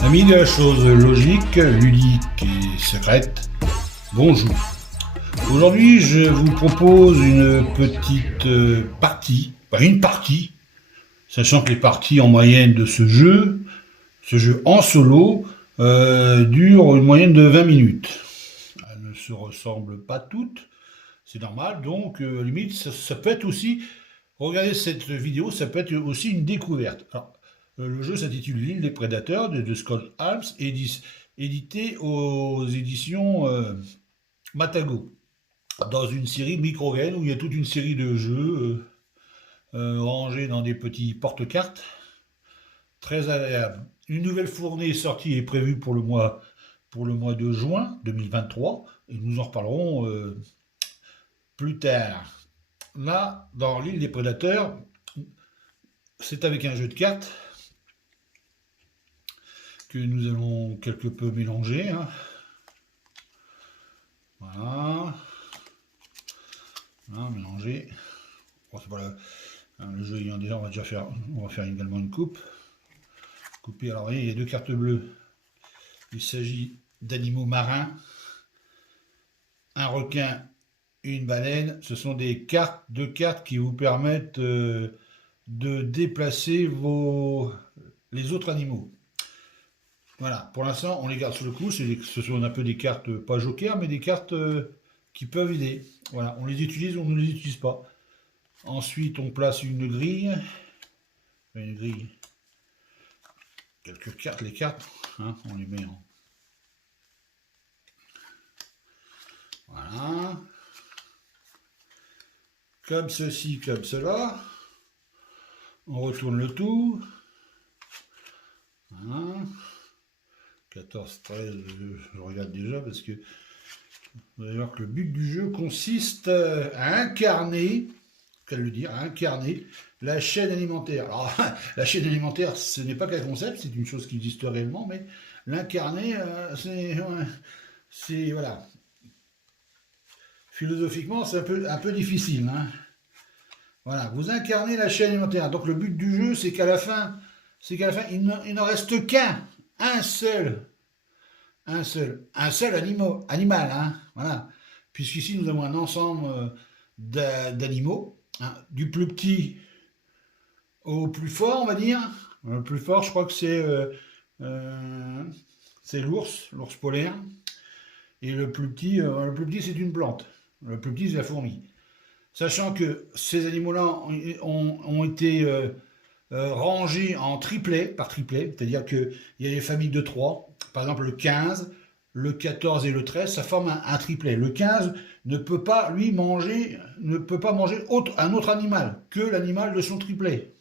Amis de la chose logique, ludique et secrète, bonjour. Aujourd'hui, je vous propose une petite partie, pas une partie, sachant que les parties en moyenne de ce jeu en solo, durent une moyenne de 20 minutes. Elles ne se ressemblent pas toutes, c'est normal, donc limite, ça peut être aussi, regardez cette vidéo, ça peut être aussi une découverte. Alors, le jeu s'intitule L'île des prédateurs de Scott Alps, édité aux éditions Matago, dans une série Microgen où il y a toute une série de jeux rangés dans des petits porte-cartes, très agréables. Une nouvelle fournée sortie est prévue pour le mois de juin 2023, et nous en reparlerons plus tard. Là, dans l'île des prédateurs, c'est avec un jeu de cartes que nous allons quelque peu mélanger. Hein. Voilà. Voilà, mélanger. Bon, c'est pas le jeu ayant déjà, on va faire également une coupe. Couper, alors voyez, il y a deux cartes bleues. Il s'agit d'animaux marins, un requin et une baleine. Ce sont deux cartes qui vous permettent de déplacer les autres animaux. Voilà, pour l'instant, on les garde sous le coup. Ce sont un peu des cartes, pas joker, mais des cartes qui peuvent aider. Voilà, on les utilise ou on ne les utilise pas. Ensuite, on place une grille. Une grille. Quelques cartes, les cartes, hein, on les met en. Voilà. Comme ceci, comme cela. On retourne le tout. Voilà. 14, 13, je regarde déjà parce que vous allez voir que le but du jeu consiste à incarner, qu'elle le dire, à incarner la chaîne alimentaire. Alors, la chaîne alimentaire, ce n'est pas qu'un concept, c'est une chose qui existe réellement, mais l'incarner, c'est, voilà. Philosophiquement, c'est un peu difficile. Hein. Voilà, vous incarnez la chaîne alimentaire. Donc le but du jeu, c'est qu'à la fin, il n'en reste qu'un, un seul animal, hein, voilà. Puisqu'ici, nous avons un ensemble d'animaux, hein, du plus petit au plus fort, on va dire. Le plus fort, je crois que euh, c'est l'ours polaire. Et le plus petit, c'est une plante. Le plus petit, c'est la fourmi. Sachant que ces animaux-là ont été rangés en triplet, par triplet, c'est-à-dire qu'il y a des familles de 3. Par exemple, le 15, le 14 et le 13, ça forme un triplet. Le 15 ne peut pas, lui, manger un autre animal que l'animal de son triplet.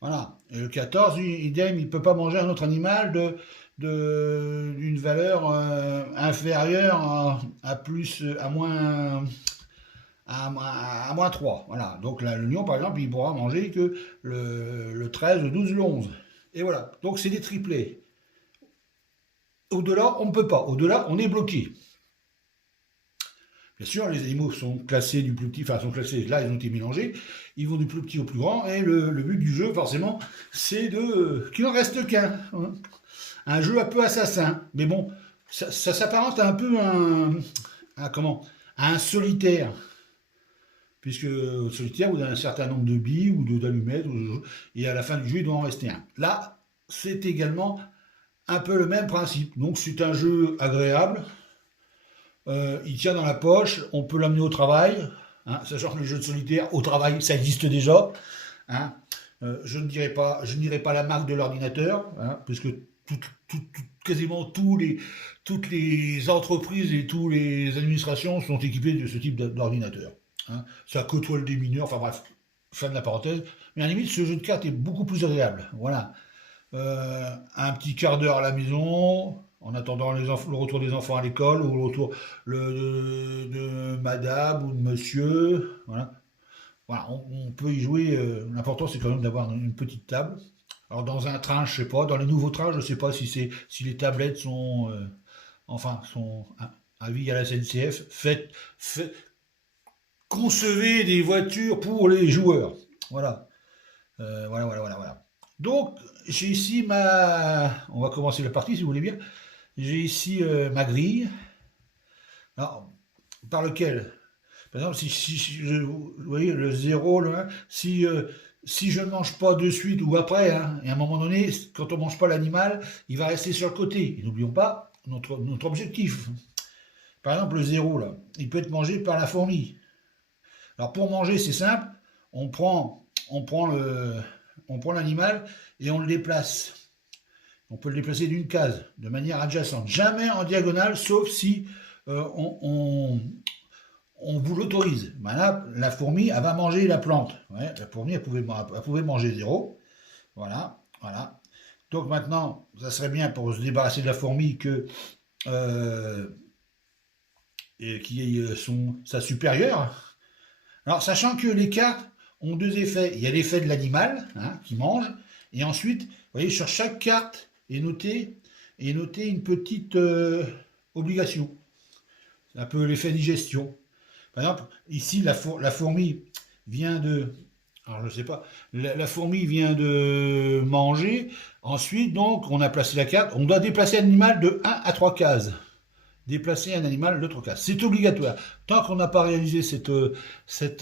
Voilà. Et le 14, idem, il ne peut pas manger un autre animal d'une valeur inférieure à plus, à moins 3. Voilà. Donc là, le lion, par exemple, il pourra manger que le 13, le 12, le 11. Et voilà. Donc c'est des triplés. Au-delà, on ne peut pas. Au-delà, on est bloqué. Bien sûr, les animaux sont classés du plus petit, enfin sont classés, là ils ont été mélangés, ils vont du plus petit au plus grand, et le but du jeu, forcément, c'est qu'il n'en reste qu'un. Hein. Un jeu un peu assassin. Mais bon, ça s'apparente un peu à un solitaire. Puisque au solitaire, vous avez un certain nombre de billes ou d'allumettes, et à la fin du jeu, il doit en rester un. Là, c'est également un peu le même principe. Donc c'est un jeu agréable. Il tient dans la poche, on peut l'amener au travail, hein, sachant que le jeu de solitaire au travail, ça existe déjà. Hein. Je ne dirai pas la marque de l'ordinateur, hein, puisque quasiment toutes les entreprises et toutes les administrations sont équipées de ce type d'ordinateur. Hein. Ça côtoie le démineur, enfin bref, fin de la parenthèse. Mais à la limite, ce jeu de cartes est beaucoup plus agréable. Voilà. Un petit quart d'heure à la maison, en attendant le retour des enfants à l'école, ou le retour de madame ou de monsieur. Voilà. Voilà, on peut y jouer. L'important, c'est quand même d'avoir une petite table. Alors, dans un train, je sais pas. Dans les nouveaux trains, je sais pas si les tablettes sont à vie à la SNCF. Concevez des voitures pour les joueurs. Voilà. Voilà. Donc, j'ai ici On va commencer la partie si vous voulez bien. J'ai ici ma grille. Alors, par lequel? Par exemple, vous voyez, le zéro, le 1, si je ne mange pas de suite ou après, hein, et à un moment donné, quand on ne mange pas l'animal, il va rester sur le côté. Et n'oublions pas notre objectif. Par exemple, le zéro, là, il peut être mangé par la fourmi. Alors, pour manger, c'est simple. On prend, on prend on prend l'animal et on le déplace. On peut le déplacer d'une case, de manière adjacente. Jamais en diagonale, sauf si on vous l'autorise. Ben là, la fourmi, elle va manger la plante. Ouais, la fourmi, elle pouvait manger zéro. Voilà, voilà. Donc maintenant, ça serait bien pour se débarrasser de la fourmi euh, qui est sa supérieure. Alors, sachant que les cartes ont deux effets. Il y a l'effet de l'animal, hein, qui mange, et ensuite, vous voyez, sur chaque carte est notée une petite obligation. C'est un peu l'effet digestion. Par exemple, ici, la fourmi vient de... Alors, je ne sais pas. La fourmi vient de manger. Ensuite, donc, on a placé la carte. On doit déplacer l'animal de 1 à 3 cases. Déplacer un animal de 3 cases. C'est obligatoire. Tant qu'on n'a pas réalisé cet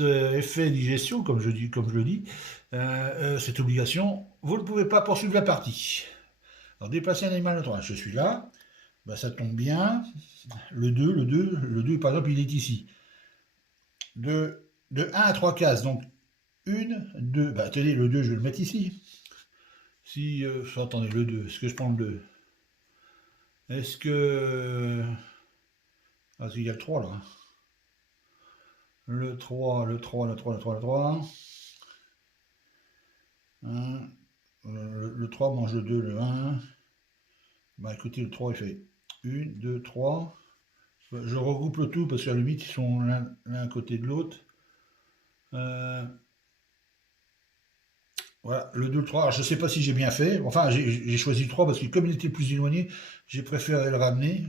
effet digestion, comme je le dis, cette obligation, vous ne pouvez pas poursuivre la partie. Alors, déplacer un animal de 3 cases. Je suis là. Ben, ça tombe bien. Le 2, par exemple, il est ici. De 1 à 3 cases. Donc, 1, 2. Bah, attendez, le 2, je vais le mettre ici. Si, attendez, le 2. Est-ce que je prends le 2? Est-ce que... Ah, il y a le 3 là. Le 3, le 3, le 3, le 3, le 3. Le 3 mange le 2, le 1. Bah écoutez, le 3 il fait 1, 2, 3. Je regroupe le tout parce qu'à la limite ils sont l'un à côté de l'autre. Voilà, le 2, le 3. Alors, je ne sais pas si j'ai bien fait. Enfin, j'ai choisi le 3 parce que comme il était plus éloigné, j'ai préféré le ramener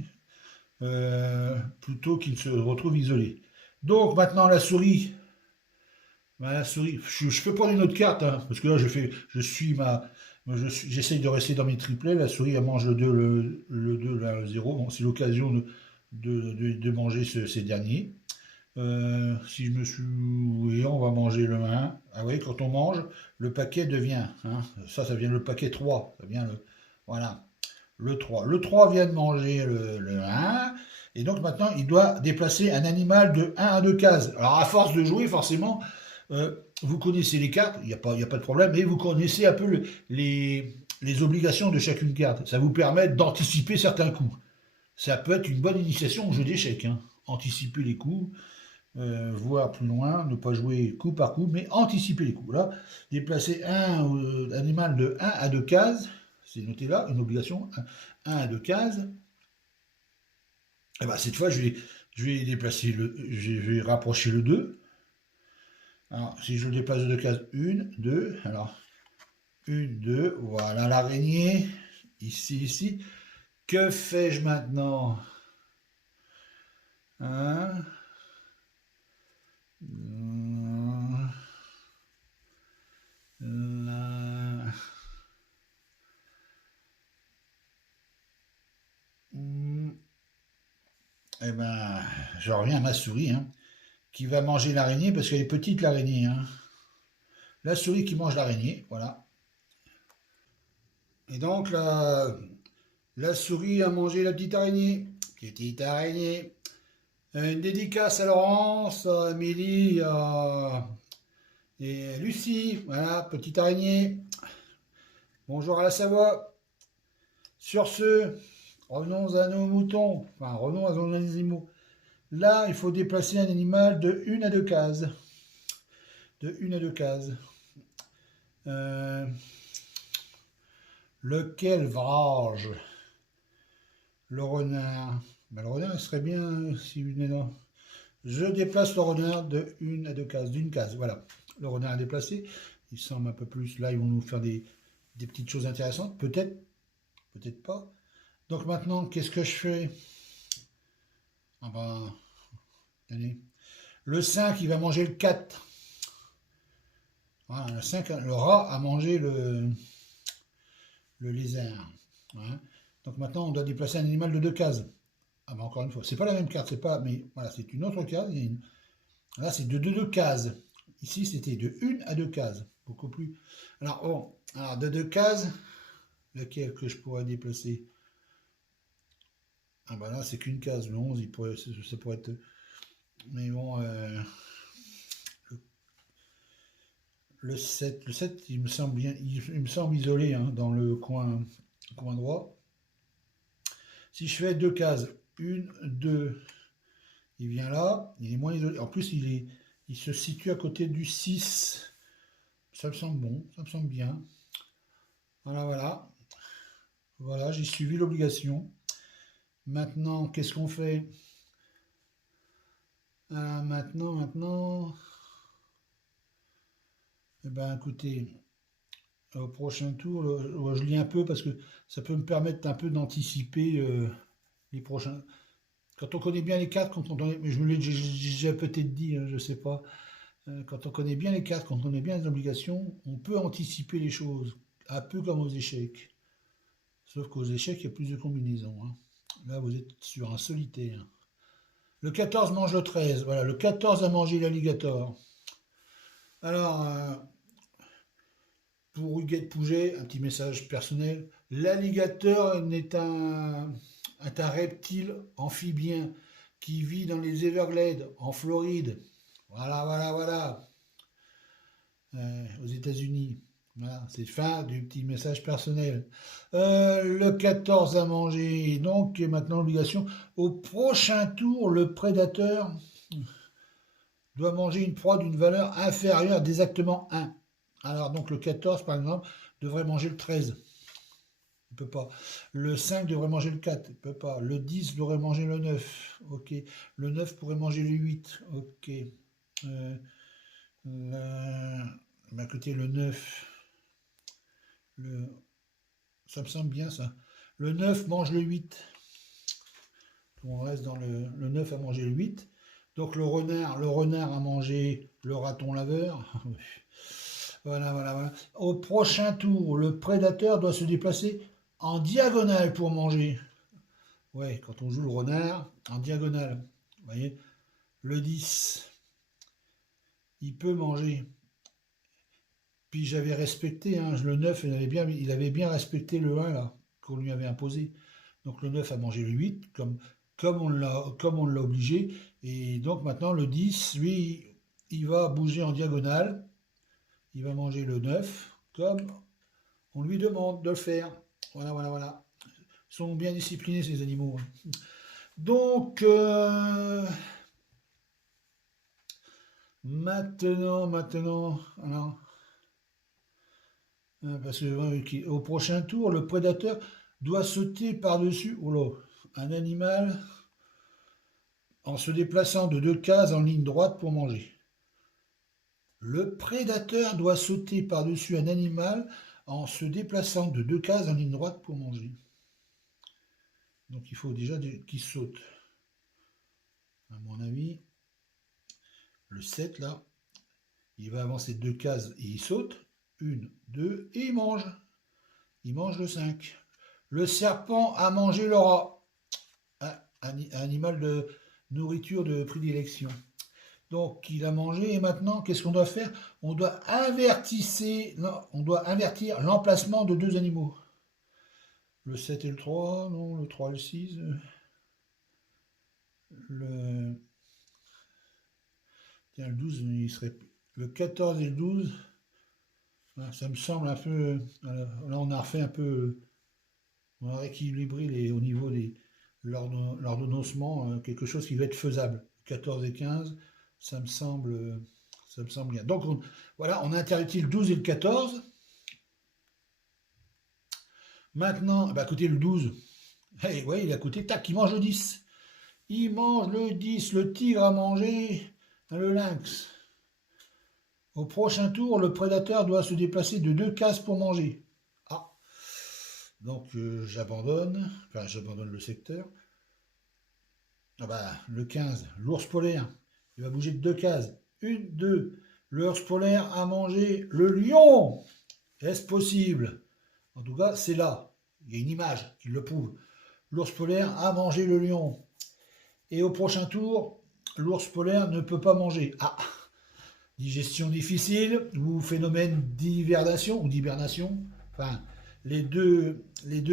plutôt qu'il se retrouve isolé. Donc maintenant la souris, je peux prendre une autre carte, hein, parce que là j'essaye de rester dans mes triplets. La souris elle mange le 2, le 2, là, le 0. Bon, c'est l'occasion de manger ces derniers. Si je me suis... Oui, on va manger le 1. Ah oui, quand on mange, le paquet devient... Hein, ça vient le paquet 3. Ça vient le... Voilà, le 3. Le 3 vient de manger le 1. Et donc maintenant, il doit déplacer un animal de 1 à 2 cases. Alors à force de jouer, forcément, vous connaissez les cartes, il n'y a pas de problème, mais vous connaissez un peu les obligations de chacune carte. Ça vous permet d'anticiper certains coups. Ça peut être une bonne initiation au jeu d'échecs. Hein. Anticiper les coups, voir plus loin, ne pas jouer coup par coup, mais anticiper les coups. Là, déplacer un animal de 1 à 2 cases, c'est noté là, une obligation, 1 à 2 cases. Et ben, cette fois, je vais déplacer je vais rapprocher le 2. Alors, si je le déplace de 2 cases, 1, 2, alors, 1, 2, voilà l'araignée, ici. Que fais-je maintenant? 1, là. Eh ben, je reviens à ma souris, hein, qui va manger l'araignée parce qu'elle est petite l'araignée. Hein. La souris qui mange l'araignée, voilà. Et donc la souris a mangé la petite araignée. Petite araignée. Une dédicace à Laurence, à Amélie et Lucie. Voilà, petite araignée. Bonjour à la Savoie. Sur ce, revenons à nos moutons. Enfin, revenons à nos animaux. Là, il faut déplacer un animal de 1 à 2 cases. De 1 à 2 cases. Lequel vrage? Le renard. Mais le renard, il serait bien si vous venez dans... Je déplace le renard de 1 à 2 cases, d'une case. Voilà. Le renard est déplacé. Il semble un peu plus... Là, ils vont nous faire des petites choses intéressantes. Peut-être. Peut-être pas. Donc maintenant, qu'est-ce que je fais? Ah ben... Allez. Le 5, il va manger le 4. Voilà, le 5, le rat a mangé le lézard. Hein. Donc maintenant, on doit déplacer un animal de 2 cases. Ah ben encore une fois, c'est pas la même carte, c'est pas, mais voilà, c'est une autre case. Là, c'est de 2 cases. Ici, c'était de 1 à 2 cases. Beaucoup plus. Alors, bon, alors de 2 cases, laquelle que je pourrais déplacer? Ah ben là, c'est qu'une case. Le 11, ça pourrait être. Mais bon, le 7, il me semble bien, il me semble isolé hein, dans le coin droit. Si je fais 2 cases, 1, 2, il vient là, il est moins isolé. En plus, il se situe à côté du 6. Ça me semble bon, ça me semble bien. Voilà, voilà. Voilà, j'ai suivi l'obligation. Maintenant, qu'est-ce qu'on fait? Maintenant. Eh ben, écoutez, au prochain tour, je lis un peu parce que ça peut me permettre un peu d'anticiper les prochains. Quand on connaît bien les cartes, mais je me l'ai déjà peut-être dit, hein, je sais pas. Quand on connaît bien les cartes, quand on connaît bien les obligations, on peut anticiper les choses, un peu comme aux échecs. Sauf qu'aux échecs, il y a plus de combinaisons. Hein. Là, vous êtes sur un solitaire. Le 14 mange le 13. Voilà, le 14 a mangé l'alligator. Alors, pour Huguette Pouget, un petit message personnel. L'alligator est un reptile amphibien qui vit dans les Everglades, en Floride. Voilà, voilà, voilà. Aux États-Unis. Voilà, c'est fin du petit message personnel. Le 14 à manger, donc maintenant l'obligation. Au prochain tour, le prédateur doit manger une proie d'une valeur inférieure d'exactement 1. Alors donc le 14 par exemple devrait manger le 13. Il ne peut pas. Le 5 devrait manger le 4. Il ne peut pas. Le 10 devrait manger le 9. Ok. Le 9 pourrait manger le 8. Ok. À côté le 9. Ça me semble bien ça. Le 9 mange le 8. On reste dans le 9 à manger le 8. Donc le renard a mangé le raton laveur. Voilà, voilà, voilà. Au prochain tour, le prédateur doit se déplacer en diagonale pour manger. Ouais, quand on joue le renard, en diagonale. Vous voyez, le 10, il peut manger. Puis j'avais respecté, hein, le 9, il avait bien respecté le 1 là, qu'on lui avait imposé. Donc le 9 a mangé le 8, comme on l'a obligé. Et donc maintenant le 10, lui, il va bouger en diagonale. Il va manger le 9, comme on lui demande de le faire. Voilà, voilà, voilà. Ils sont bien disciplinés ces animaux. Donc, maintenant, alors, parce que au prochain tour, le prédateur doit sauter par-dessus un animal en se déplaçant de 2 cases en ligne droite pour manger. Le prédateur doit sauter par-dessus un animal en se déplaçant de 2 cases en ligne droite pour manger. Donc il faut déjà qu'il saute. À mon avis, le 7 là, il va avancer 2 cases et il saute. 1, 2, et il mange. Il mange le 5. Le serpent a mangé le rat. Un animal de nourriture de prédilection. Donc il a mangé et maintenant qu'est-ce qu'on doit faire? On doit invertir l'emplacement de 2 animaux. Le 7 et le 3, non, le 3 et le 6. Tiens, le 12, il serait. Le 14 et le 12, ça me semble un peu. Là, on a refait un peu. On a rééquilibré au niveau de l'ordonnancement, quelque chose qui va être faisable. 14 et 15, ça me semble bien. Donc, voilà, on a interdit le 12 et le 14. Maintenant, bah, écoutez, le 12, hey, ouais, il a coûté, tac, il mange le 10. Il mange le 10, le tigre a mangé le lynx. Au prochain tour, le prédateur doit se déplacer de 2 cases pour manger. Ah, donc j'abandonne le secteur. Ah bah, le 15, l'ours polaire, il va bouger de 2 cases. 1, 2, l'ours polaire a mangé le lion. Est-ce possible? En tout cas, c'est là. Il y a une image qui le prouve. L'ours polaire a mangé le lion. Et au prochain tour, l'ours polaire ne peut pas manger. Ah, digestion difficile ou phénomène d'hibernation ou d'hibernation. Enfin, les deux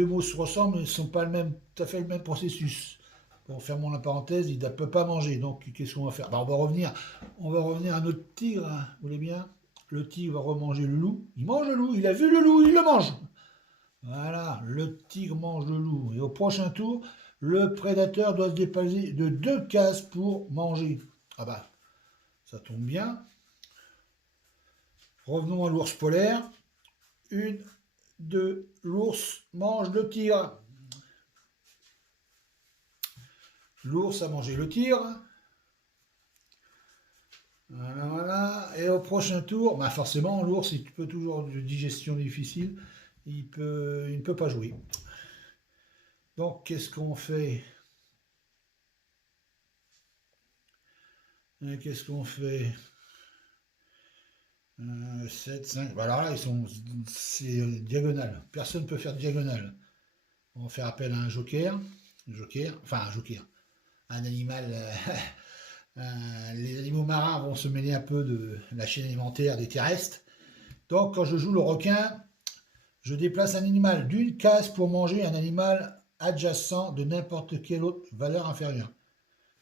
mots se ressemblent, mais ne sont pas tout à fait le même processus. Pour fermer la parenthèse, il ne peut pas manger. Donc, qu'est-ce qu'on va faire? On va revenir à notre tigre. Hein, vous voulez bien? Le tigre va remanger le loup. Il mange le loup. Il a vu le loup, il le mange. Voilà, le tigre mange le loup. Et au prochain tour, le prédateur doit se déplacer de 2 cases pour manger. Ah bah, ça tombe bien. Revenons à l'ours polaire. 1, 2, l'ours mange le tigre. L'ours a mangé le tigre. Voilà, voilà. Et au prochain tour, bah forcément, l'ours, il peut toujours de digestion difficile. Il ne peut pas jouer. Donc, qu'est-ce qu'on fait? Qu'est-ce qu'on fait? 7, 5. Voilà, là, c'est diagonale. Personne ne peut faire diagonale. On va faire appel à un joker. Enfin un joker. Un animal. Les animaux marins vont se mêler un peu de la chaîne alimentaire des terrestres. Donc, quand je joue le requin, je déplace un animal d'une case pour manger un animal adjacent de n'importe quelle autre valeur inférieure.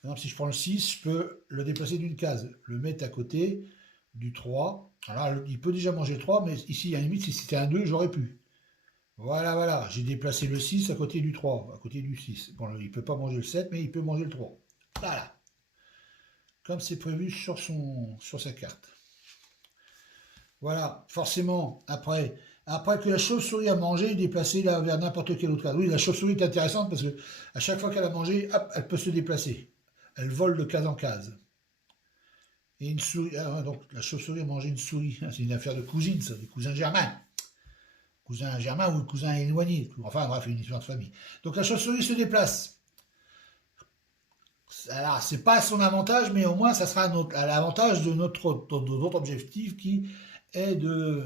Par exemple, si je prends le 6, je peux le déplacer d'une case, le mettre à côté du 3. Alors, il peut déjà manger le 3, mais ici, à la limite, si c'était un 2, j'aurais pu. Voilà, voilà, j'ai déplacé le 6 à côté du 3, à côté du 6. Bon, il ne peut pas manger le 7, mais il peut manger le 3. Voilà. Comme c'est prévu sur sa carte. Voilà, forcément, après que la chauve-souris a mangé, déplacer là vers n'importe quelle autre case. Oui, la chauve-souris est intéressante parce que à chaque fois qu'elle a mangé, hop, elle peut se déplacer. Elle vole de case en case. Et une souris, donc la chauve-souris a mangé une souris. C'est une affaire de cousine, ça, des cousins germains. Cousin germain ou cousin éloigné. Enfin, bref, une histoire de famille. Donc la chauve-souris se déplace. Alors, c'est pas son avantage, mais au moins, ça sera à l'avantage de notre objectif qui est de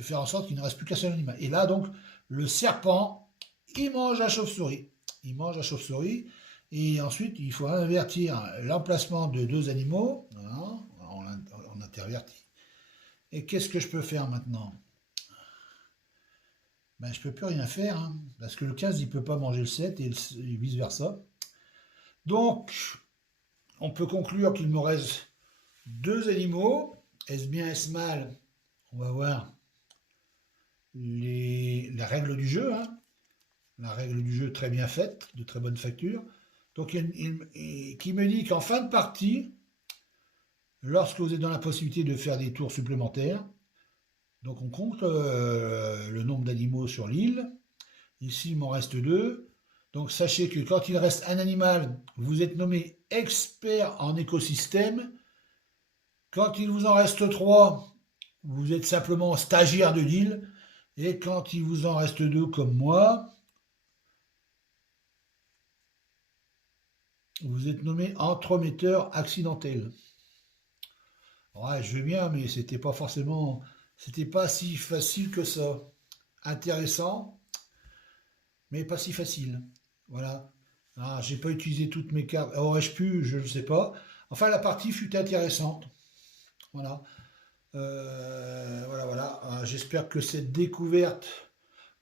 faire en sorte qu'il ne reste plus qu'un seul animal. Et là, donc, le serpent, il mange la chauve-souris. Il mange la chauve-souris. Et ensuite, il faut invertir l'emplacement de 2 animaux. Voilà, on intervertit. Et qu'est-ce que je peux faire maintenant? Ben, je peux plus rien faire, hein, parce que le 15, il peut pas manger le 7 et vice-versa. Donc, on peut conclure qu'il me reste 2 animaux. Est-ce bien, est-ce mal? On va voir la règle du jeu. Hein. La règle du jeu très bien faite, de très bonne facture. Donc, qui me dit qu'en fin de partie, lorsque vous êtes dans la possibilité de faire des tours supplémentaires, donc on compte le nombre d'animaux sur l'île. Ici, il m'en reste 2. Donc sachez que quand il reste un animal, vous êtes nommé expert en écosystème. Quand il vous en reste 3, vous êtes simplement stagiaire de l'île. Et quand il vous en reste 2 comme moi, vous êtes nommé entremetteur accidentel. Ouais, je veux bien, mais c'était pas si facile que ça. Intéressant, mais pas si facile. Voilà. Ah, j'ai pas utilisé toutes mes cartes. Aurais-je pu? Je ne sais pas. Enfin, la partie fut intéressante. Voilà. Voilà, voilà. J'espère que cette découverte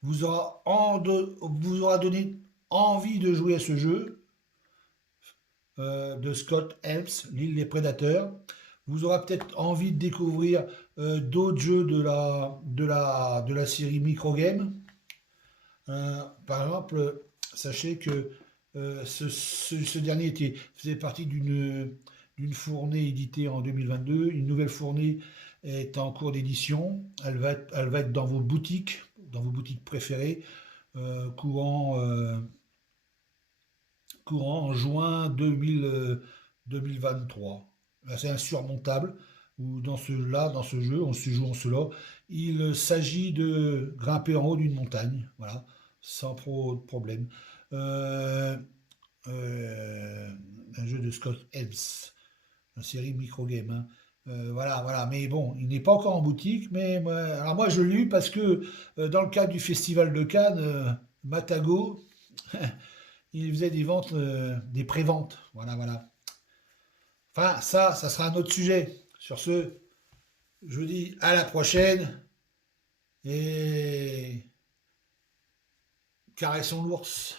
vous aura donné envie de jouer à ce jeu de Scott Helms, l'île des prédateurs. Vous aura peut-être envie de découvrir d'autres jeux de la série Microgame. Par exemple, sachez que ce dernier faisait partie d'une fournée éditée en 2022. Une nouvelle fournée est en cours d'édition. Elle va être dans vos boutiques préférées, courant en juin 2023. C'est insurmontable. Ou dans ce jeu, on se joue en solo, il s'agit de grimper en haut d'une montagne, voilà, sans trop de problème. Euh, un jeu de Scott Helms, une série microgame. Hein. Voilà, voilà. Mais bon, il n'est pas encore en boutique. Mais alors moi, je l'ai eu parce que dans le cadre du Festival de Cannes, Matago, il faisait des ventes, des préventes. Voilà, voilà. Enfin, ça sera un autre sujet. Sur ce, je vous dis à la prochaine et caressons l'ours.